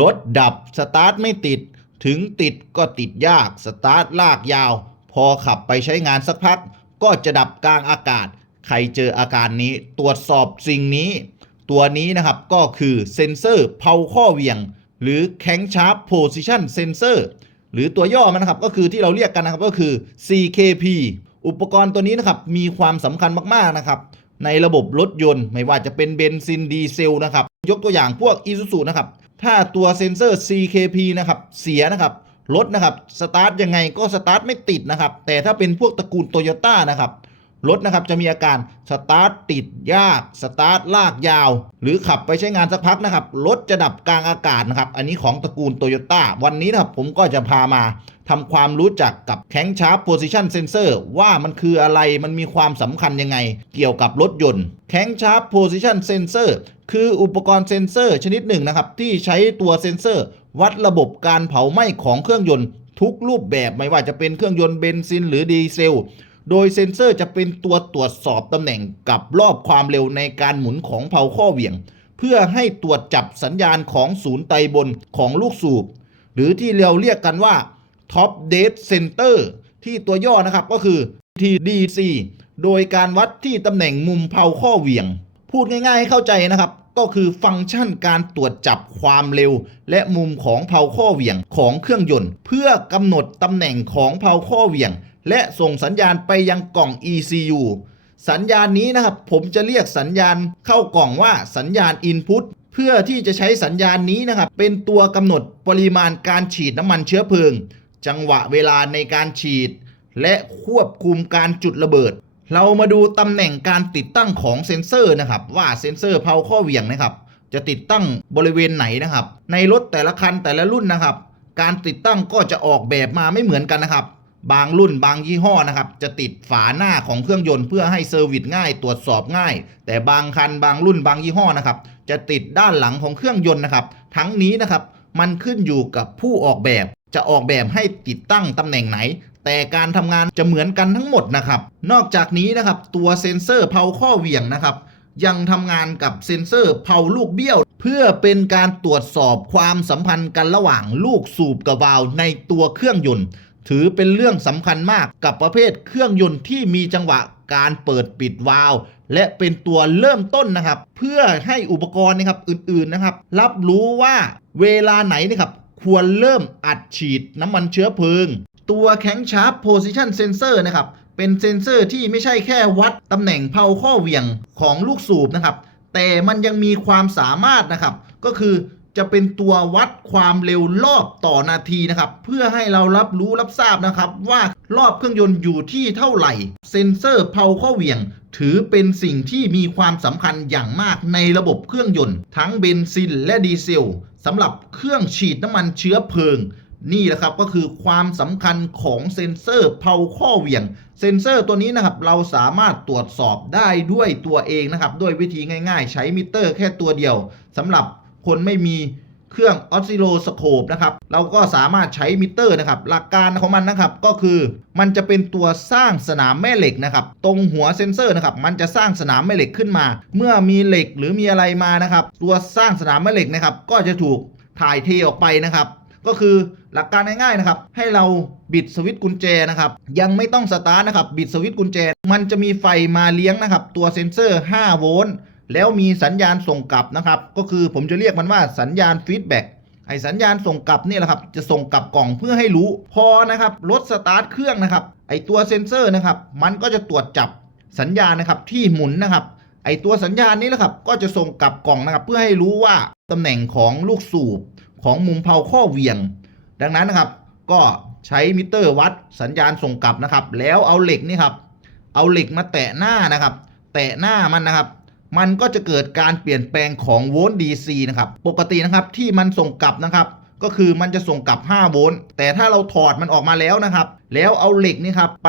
รถดับสตาร์ทไม่ติด ถึงติดก็ติดยาก สตาร์ทลากยาว พอขับไปใช้งานสักพัก ก็จะดับกลางอากาศ ใครเจออาการนี้ตรวจสอบสิ่งนี้ ตัวนี้นะครับก็คือเซ็นเซอร์เพาข้อเหวี่ยง หรือแข็งชาร์ปโพซิชันเซนเซอร์หรือตัวย่อมันนะครับก็คือที่เราเรียกกันนะครับก็คือ CKP อุปกรณ์ตัวนี้นะครับมีความสำคัญมากๆนะครับในระบบรถยนต์ ไม่ว่าจะเป็นเบนซินดีเซลนะครับยกตัวอย่างพวก i s u z u นะครับ ถ้าตัวเซ็นเซอร์ CKP นะครับ เสียนะครับรถนะครับ สตาร์ทยังไงก็สตาร์ทไม่ติดนะครับ แต่ถ้าเป็นพวกตระกูลโตโยต้านะครับ รถนะครับจะมีอาการสตาร์ทติดยาก สตาร์ทลากยาว หรือขับไปใช้งานสักพักนะครับ รถจะดับกลางอากาศนะครับ อันนี้ของตระกูลโตโยต้าวันนี้นะครับผมก็จะพามาทำความรู้จักกับแข็งชาร์ปโพซิชันเซนเซอร์ว่ามันคืออะไรมันมีความสำคัญยังไง เกี่ยวกับรถยนต์แข็งชาร์ปโพซิชันเซนเซอร์คืออุปกรณ์เซนเซอร์ชนิดหนึ่งนะครับ ที่ใช้ตัวเซนเซอร์ วัดระบบการเผาไหม้ของเครื่องยนต์ ทุกรูปแบบไม่ว่าจะเป็นเครื่องยนต์เบนซินหรือดีเซล โดยเซ็นเซอร์จะเป็นตัวตรวจสอบตำแหน่งกับรอบความเร็วในการหมุนของเผาข้อเหวี่ยง เพื่อให้ตรวจจับสัญญาณของศูนย์ไตบนของลูกสูบ หรือที่เราเรียกกันว่า Top Date Center ที่ตัวย่อนะครับก็คือ TDC โดยการวัดที่ตำแหน่งมุมเผาข้อเหวี่ยง พูดง่ายๆให้เข้าใจนะครับ ก็คือฟังก์ชันการตรวจจับความเร็ว และมุมของเผาข้อเหวี่ยงของเครื่องยนต์ เพื่อกำหนดตำแหน่งของเผาข้อเหวี่ยง และส่งสัญญาณไปยังกล่อง ECU สัญญาณนี้นะครับผมจะเรียกสัญญาณเข้ากล่องว่าสัญญาณ Input เพื่อที่จะใช้สัญญาณนี้นะครับเป็นตัวกำหนดปริมาณการฉีดน้ำมันเชื้อเพลิง จังหวะเวลาในการฉีด และควบคุมการจุดระเบิด เรามาดูตำแหน่งการติดตั้งของเซ็นเซอร์นะครับว่าเซ็นเซอร์เพาข้อเหวี่ยงนะครับจะติดตั้งบริเวณไหนนะครับ ในรถแต่ละคันแต่ละรุ่นนะครับ การติดตั้งก็จะออกแบบมาไม่เหมือนกันนะครับ บางรุ่นบางยี่ห้อนะครับ จะติดฝาหน้าของเครื่องยนต์เพื่อให้เซอร์วิสง่ายตรวจสอบง่าย แต่บางคันบางรุ่นบางยี่ห้อนะครับ จะติดด้านหลังของเครื่องยนต์นะครับ ทั้งนี้นะครับมันขึ้นอยู่กับผู้ออกแบบ จะออกแบบให้ติดตั้งตำแหน่งไหน แต่การทำงานจะเหมือนกันทั้งหมดนะครับ นอกจากนี้นะครับ ตัวเซ็นเซอร์เพาข้อเหวี่ยงนะครับ ยังทำงานกับเซ็นเซอร์เพาลูกเบี้ยว เพื่อเป็นการตรวจสอบความสัมพันธ์กันระหว่างลูกสูบกับวาล์วในตัวเครื่องยนต์ ถือเป็นเรื่องสำคัญมากกับประเภทเครื่องยนต์ที่มีจังหวะการเปิดปิดวาล์วและเป็นตัวเริ่มต้นนะครับ เพื่อให้อุปกรณ์นะครับอื่นๆนะครับ รับรู้ว่าเวลาไหนนะครับควรเริ่มอัดฉีดน้ำมันเชื้อเพลิง ตัวแข็งชาร์ปโพซิชันเซนเซอร์นะครับ เป็นเซนเซอร์ที่ไม่ใช่แค่วัดตำแหน่งเพาข้อเหวี่ยงของลูกสูบนะครับ แต่มันยังมีความสามารถนะครับ ก็คือ จะเป็นตัววัดความเร็วรอบต่อนาทีนะครับ เพื่อให้เรารับรู้รับทราบนะครับ ว่ารอบเครื่องยนต์อยู่ที่เท่าไหร่ เซนเซอร์เพาข้อเหวี่ยง ถือเป็นสิ่งที่มีความสำคัญอย่างมากในระบบเครื่องยนต์ ทั้งเบนซินและดีเซลสำหรับเครื่องฉีดน้ำมันเชื้อเพลิง นี่แหละครับก็คือความสำคัญของเซ็นเซอร์เพาข้อเหวี่ยง เซ็นเซอร์ตัวนี้นะครับเราสามารถตรวจสอบได้ด้วยตัวเองนะครับด้วยวิธีง่าย ๆ ใช้มิเตอร์แค่ตัวเดียวสำหรับ คนไม่มีเครื่องออสซิโลสโคปนะครับ เราก็สามารถใช้มิเตอร์นะครับ หลักการของมันนะครับก็คือ มันจะเป็นตัวสร้างสนามแม่เหล็กนะครับ ตรงหัวเซ็นเซอร์นะครับ มันจะสร้างสนามแม่เหล็กขึ้นมา เมื่อมีเหล็กหรือมีอะไรมานะครับ ตัวสร้างสนามแม่เหล็กนะครับ ก็จะถูกถ่ายเทออกไปนะครับ ก็คือหลักการง่ายๆนะครับ ให้เราบิดสวิตช์กุญแจนะครับ ยังไม่ต้องสตาร์ทนะครับ บิดสวิตช์กุญแจ มันจะมีไฟมาเลี้ยงนะครับ ตัวเซ็นเซอร์ 5 โวลต์ แล้วมีสัญญาณส่งกลับนะครับ ก็คือผมจะเรียกมันว่าสัญญาณฟีดแบ็กไอสัญญาณส่งกลับนี่แหละครับ จะส่งกลับกล่องเพื่อให้รู้ พอนะครับรถสตาร์ทเครื่องนะครับ ไอตัวเซ็นเซอร์นะครับ มันก็จะตรวจจับสัญญาณนะครับที่หมุนนะครับ ไอตัวสัญญาณนี้แหละครับ ก็จะส่งกลับกล่องนะครับ เพื่อให้รู้ว่าตำแหน่งของลูกสูบของมุมเผาข้อเหวี่ยง ดังนั้นนะครับ ก็ใช้มิเตอร์วัดสัญญาณส่งกลับนะครับ แล้วเอาเหล็กนี่ครับ เอาเหล็กมาแตะหน้านะครับ แตะหน้ามันนะครับ มันก็จะเกิดการเปลี่ยนแปลงของโวลต์ DC นะครับ ปกตินะครับที่มันส่งกลับนะครับ ก็คือมันจะส่งกลับ 5 โวลต์ แต่ถ้าเราถอดมันออกมาแล้วนะครับ แล้วเอาเหล็กนี่ครับไป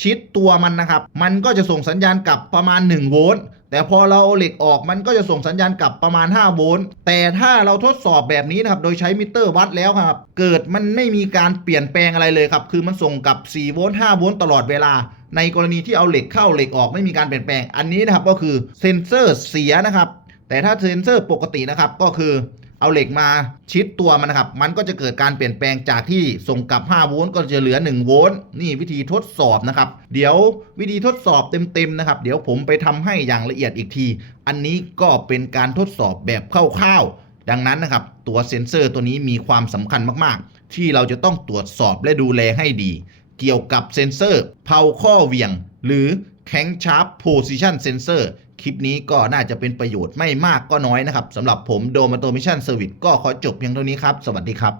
ชิดตัวมันนะครับ มันก็จะส่งสัญญาณกลับประมาณ 1 โวลต์ แต่พอเราเอาเหล็กออกมันก็จะส่งสัญญาณกลับประมาณ 5 โวลต์ แต่ถ้าเราทดสอบแบบนี้นะครับ โดยใช้มิเตอร์วัดแล้วครับ เกิดมันไม่มีการเปลี่ยนแปลงอะไรเลยครับ คือมันส่งกลับ 4 โวลต์ 5 โวลต์ตลอดเวลา ในกรณีที่เอาเหล็กเข้าเหล็กออกไม่มีการเปลี่ยนแปลง อันนี้นะครับก็คือเซนเซอร์เสียนะครับ แต่ถ้าเซนเซอร์ปกตินะครับก็คือเอาเหล็กมาชิดตัวมันนะครับ มันก็จะเกิดการเปลี่ยนแปลงจากที่ส่งกลับ 5 โวลต์ก็จะเหลือ 1 โวลต์ นี่วิธีทดสอบนะครับ เดี๋ยววิธีทดสอบเต็มๆนะครับ เดี๋ยวผมไปทำให้อย่างละเอียดอีกที อันนี้ก็เป็นการทดสอบแบบคร่าวๆ ดังนั้นนะครับ ตัวเซ็นเซอร์ตัวนี้มีความสำคัญมากๆ ที่เราจะต้องตรวจสอบและดูแลให้ดี เกี่ยวกับเซนเซอร์เผาข้อเหวี่ยง หรือแข็งชาร์ปโพซิชันเซนเซอร์คลิปนี้ก็น่าจะเป็นประโยชน์ไม่มากก็น้อยนะครับสำหรับผมโดม a โตมิชันเซอร์วิสก็ขอจบเพียงเท่านี้ครับ สวัสดีครับ